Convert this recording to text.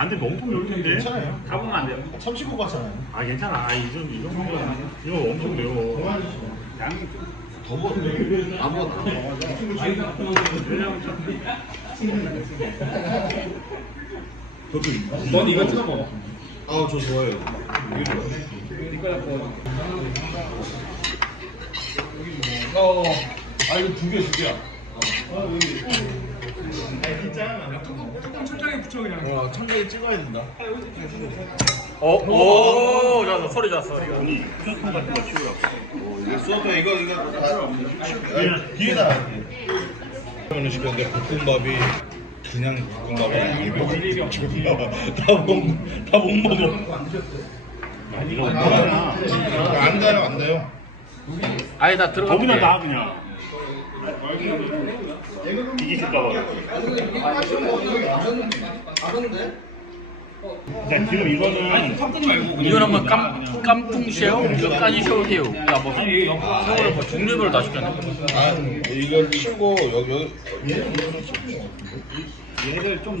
안돼 너무 매울 텐데. 괜찮아요. 가보면 안 돼요. 참치국 같잖아요. 아 괜찮아. 아, 이 정도 이 정도면 이거 엄청 매워. 양이 좀 더워. 아무것도 왜냐면 좀넌 이거 찍어 먹어. 아, 저 좋아해요. 어, 아 이거 두 개, 두 개야. 천장에 붙여 그냥. 와, 천장에 찍어야 된다. 어? 오, 좋았어. 소리 좋았어, 소리가. 수업에 이거 이거 다 뒤에다. 을 시켰는데 볶음밥이 그냥 볶음밥이 아니고 다못 다못 먹어. 안 가요, 안 가요. 아니, 나 들어가. 거기다 놔 그냥. 있을까봐. 자 지금 이거는. 이건 한번 깜, 깜풍새우? 이거 까니새우새우. 야, 뭐, 새우를 뭐 종류별로 다 시켰네. 아, 이걸 치고 여기 여기 얘를 좀